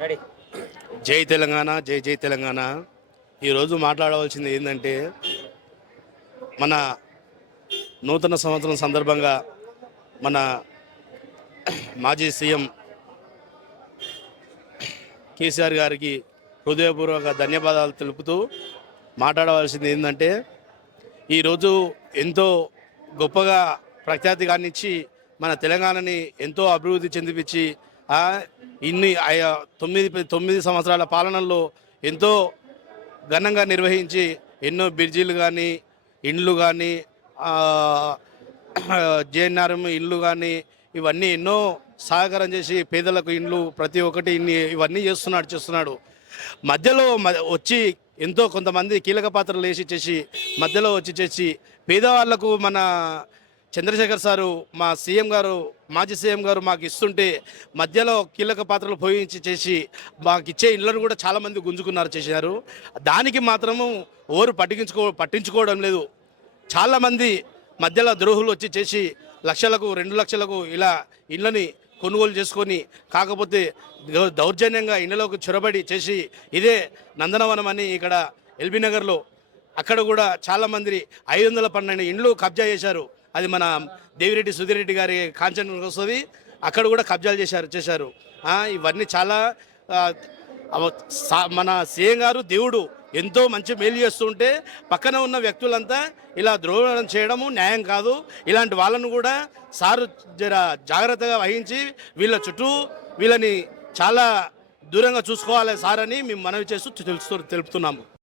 Ready. జై తెలంగాణ, జై జై తెలంగాణ. ఈరోజు మాట్లాడవలసింది ఏంటంటే, మన నూతన సంవత్సరం సందర్భంగా మన మాజీ సీఎం కేసీఆర్ గారికి హృదయపూర్వక ధన్యవాదాలు తెలుపుతూ మాట్లాడవలసింది ఏంటంటే, ఈరోజు ఎంతో గొప్పగా ప్రఖ్యాతిగానిచ్చి మన తెలంగాణని ఎంతో అభివృద్ధి చెందిపించి ఇన్ని 9 సంవత్సరాల పాలనలో ఎంతో ఘనంగా నిర్వహించి ఎన్నో బ్రిడ్జీలు కానీ, ఇండ్లు కానీ, జేఎన్ఆర్ఎం ఇండ్లు కానీ, ఇవన్నీ ఎన్నో సహకారం చేసి పేదలకు ఇండ్లు ప్రతి ఒక్కటి ఇవన్నీ చేస్తున్నాడు. మధ్యలో వచ్చి ఎంతో కొంతమంది కీలక పాత్రలు చేసి మధ్యలో చేసి పేదవాళ్లకు మన చంద్రశేఖర్ సారు మా సీఎం గారు, మాజీ సీఎం గారు మాకు ఇస్తుంటే మధ్యలో కీలక పాత్రలు పోయించి చేసి మాకు ఇచ్చే ఇళ్లను కూడా చాలామంది చేశారు. దానికి మాత్రము ఓరు పట్టించుకోవడం లేదు. చాలామంది మధ్యలో ద్రోహులు చేసి లక్షలకు 2 లక్షలకు ఇలా ఇళ్ళని కొనుగోలు చేసుకొని, కాకపోతే దౌర్జన్యంగా ఇళ్ళలోకి చొరబడి చేసి ఇదే నందనవనం అని ఇక్కడ ఎల్బీ నగర్లో అక్కడ కూడా చాలామంది 512 ఇండ్లు కబ్జా చేశారు. అది మన దేవిరెడ్డి సుధీరెడ్డి గారి కాంచన్ వస్తుంది. అక్కడ కూడా కబ్జాలు చేశారు. ఇవన్నీ చాలా మన సీఎం గారు దేవుడు ఎంతో మంచి మేలు చేస్తుంటే పక్కన ఉన్న వ్యక్తులంతా ఇలా ద్రోహం చేయడము న్యాయం కాదు. ఇలాంటి వాళ్ళను కూడా సారు జాగ్రత్తగా వహించి వీళ్ళ చుట్టూ వీళ్ళని చాలా దూరంగా చూసుకోవాలి సార్ అని మేము మనవి చేస్తూ తెలుపుతున్నాము.